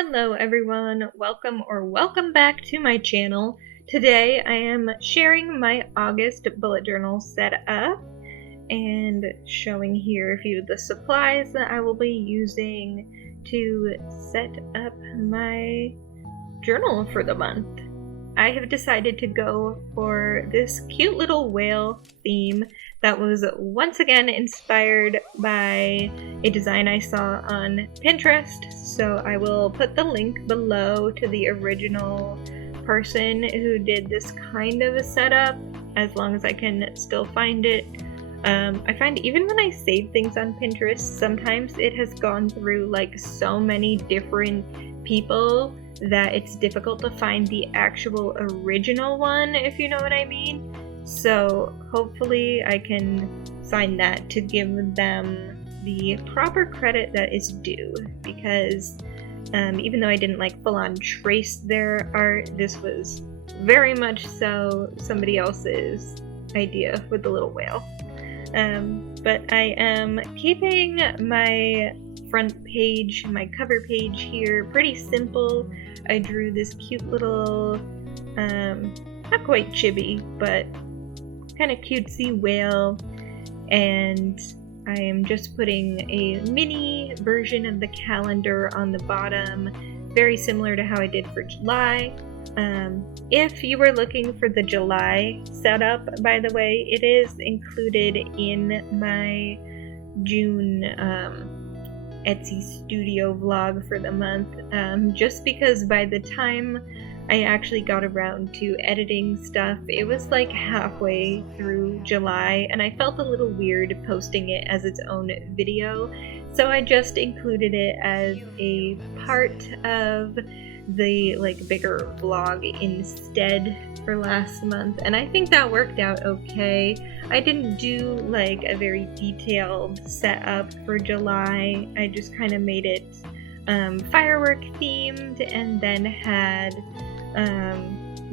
Hello everyone, welcome back to my channel. Today I am sharing my August bullet journal setup and showing here a few of the supplies that I will be using to set up my journal for the month. I have decided to go for this cute little whale theme that was once again inspired by a design I saw on Pinterest, so I will put the link below to the original person who did this kind of a setup, as long as I can still find it. I find even when I save things on Pinterest, sometimes it has gone through like so many different people that it's difficult to find the actual original one, if you know what I mean. So hopefully I can find that to give them the proper credit that is due, because even though I didn't like full-on trace their art, this was very much so somebody else's idea with the little whale. But I am keeping my front page, my cover page here, pretty simple. I drew this cute little, not quite chibi, but kind of cutesy whale, and I am just putting a mini version of the calendar on the bottom, very similar to how I did for July. If you were looking for the July setup, by the way, it is included in my June Etsy studio vlog for the month, just because by the time I actually got around to editing stuff, it was like halfway through July, and I felt a little weird posting it as its own video, so I just included it as a part of the bigger vlog instead for last month, and I think that worked out okay. I didn't do like a very detailed setup for July. I just kind of made it firework themed, and then had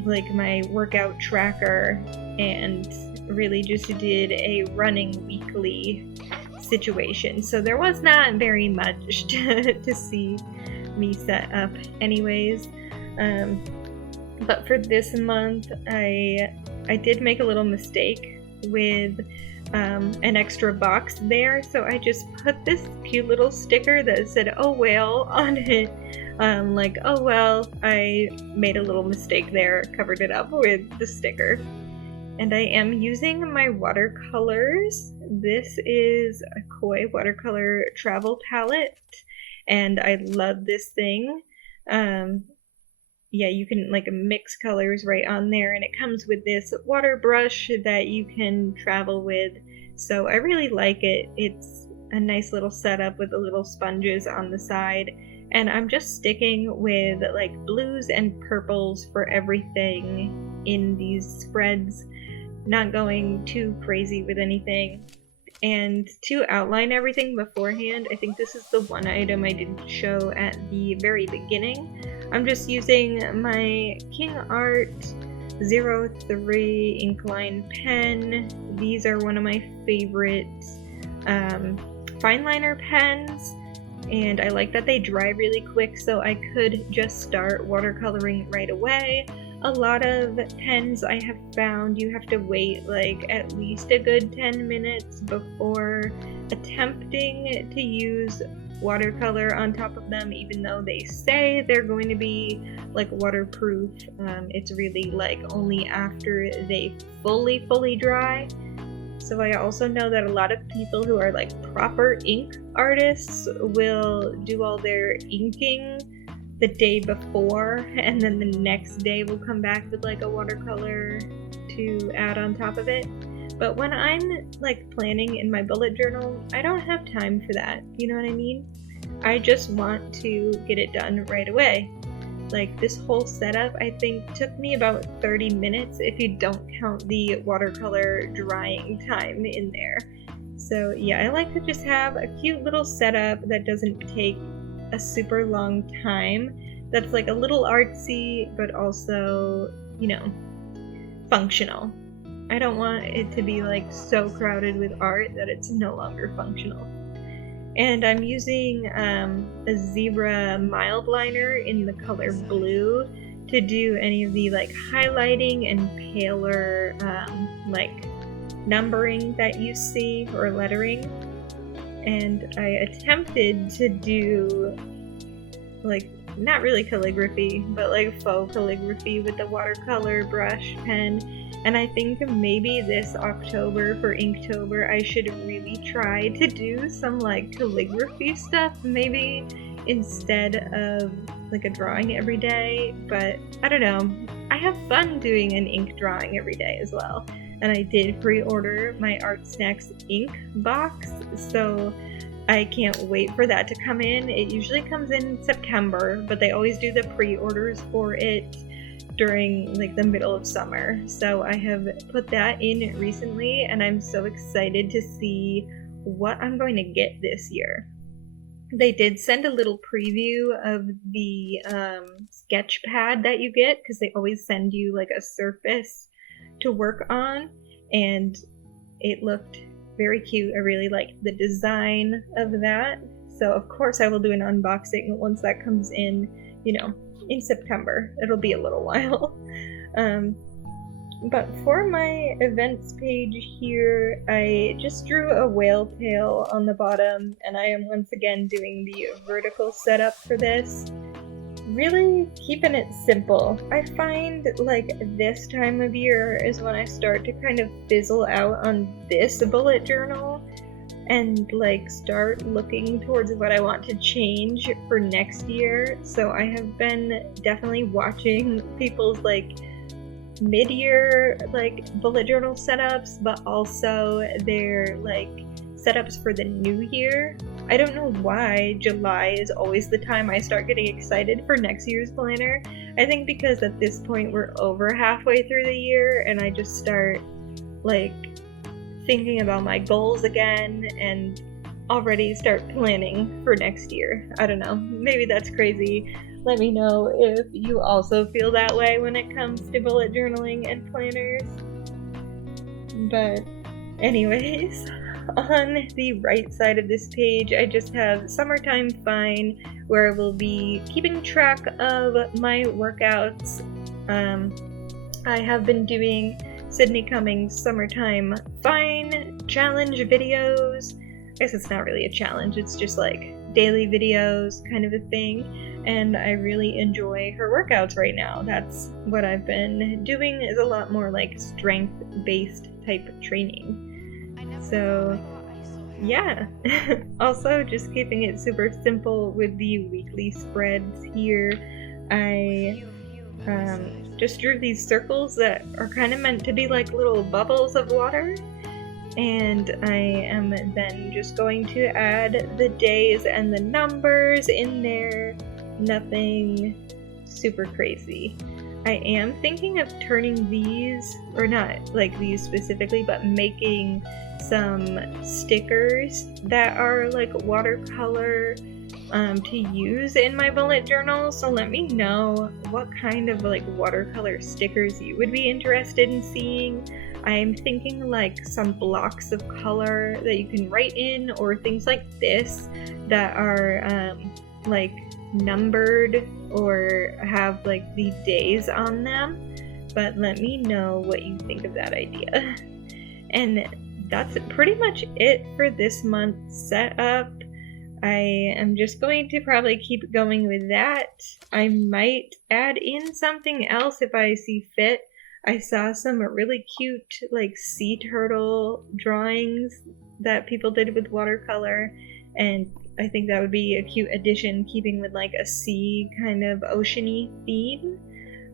like my workout tracker, and really just did a running weekly situation. So there was not very much to see me set up anyways. But for this month, I did make a little mistake with an extra box there, so I just put this cute little sticker that said "Oh whale" on it. Like, oh well, I made a little mistake there, covered it up with the sticker. And I am using my watercolors. This is a Koi watercolor travel palette, and I love this thing. Yeah, you can like mix colors right on there, and it comes with this water brush that you can travel with, so I really like it. It's a nice little setup with the little sponges on the side, and I'm just sticking with like blues and purples for everything in these spreads, not going too crazy with anything. And to outline everything beforehand, I think this is the one item I didn't show at the very beginning. I'm just using my King Art 03 Inkline pen. These are one of my favorite fine liner pens, and I like that they dry really quick, so I could just start watercoloring right away. A lot of pens I have found you have to wait like at least a good 10 minutes before attempting to use watercolor on top of them, even though they say they're going to be like waterproof. It's really like only after they fully dry. So I also know that a lot of people who are like proper ink artists will do all their inking the day before, and then the next day we'll come back with like a watercolor to add on top of it. But when I'm like planning in my bullet journal, I don't have time for that, you know what I mean? I just want to get it done right away. Like this whole setup I think took me about 30 minutes if you don't count the watercolor drying time in there. So yeah, I like to just have a cute little setup that doesn't take a super long time, that's like a little artsy but also, you know, functional. I don't want it to be like so crowded with art that it's no longer functional. And I'm using a zebra mild liner in the color blue to do any of the like highlighting and paler like numbering that you see, or lettering. And I attempted to do like, not really calligraphy, but like faux calligraphy with the watercolor brush pen. And I think maybe this October, for Inktober, I should really try to do some like calligraphy stuff, maybe instead of like a drawing every day. But I don't know, I have fun doing an ink drawing every day as well. And I did pre-order my Art Snacks ink box, so I can't wait for that to come in. It usually comes in September, but they always do the pre-orders for it during like the middle of summer. So I have put that in recently, and I'm so excited to see what I'm going to get this year. They did send a little preview of the sketch pad that you get, because they always send you like a surface to work on, and it looked very cute. I really liked the design of that. So of course I will do an unboxing once that comes in, you know, in September. It'll be a little while. But for my events page here, I just drew a whale tail on the bottom, and I am once again doing the vertical setup for this. Really keeping it simple. I find like this time of year is when I start to kind of fizzle out on this bullet journal and like start looking towards what I want to change for next year. So I have been definitely watching people's like mid-year like bullet journal setups, but also their like setups for the new year. I don't know why July is always the time I start getting excited for next year's planner. I think because at this point we're over halfway through the year, and I just start like thinking about my goals again and already start planning for next year. I don't know, maybe that's crazy. Let me know if you also feel that way when it comes to bullet journaling and planners. But anyways, on the right side of this page, I just have Summertime Fine, where I will be keeping track of my workouts. I have been doing Sydney Cummings Summertime Fine challenge videos. I guess it's not really a challenge, it's just like daily videos kind of a thing. And I really enjoy her workouts right now. That's what I've been doing, is a lot more like strength-based type training. So yeah. Also just keeping it super simple with the weekly spreads here. I just drew these circles that are kind of meant to be like little bubbles of water, and I am then just going to add the days and the numbers in there. Nothing super crazy. I am thinking of turning these, or not like these specifically, but making some stickers that are like watercolor to use in my bullet journal. So let me know what kind of like watercolor stickers you would be interested in seeing. I'm thinking like some blocks of color that you can write in, or things like this that are like numbered or have like the days on them. But let me know what you think of that idea. And that's pretty much it for this month's setup. I am just going to probably keep going with that. I might add in something else if I see fit. I saw some really cute like sea turtle drawings that people did with watercolor, and I think that would be a cute addition, keeping with like a sea kind of oceany theme.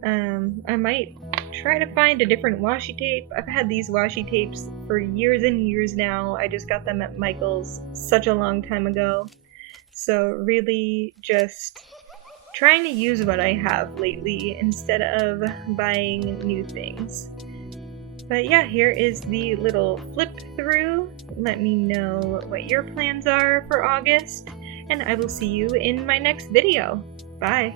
I might try to find a different washi tape. I've had these washi tapes for years and years now. I just got them at Michael's such a long time ago. So really just trying to use what I have lately instead of buying new things. But yeah, here is the little flip through. Let me know what your plans are for August, and I will see you in my next video. Bye!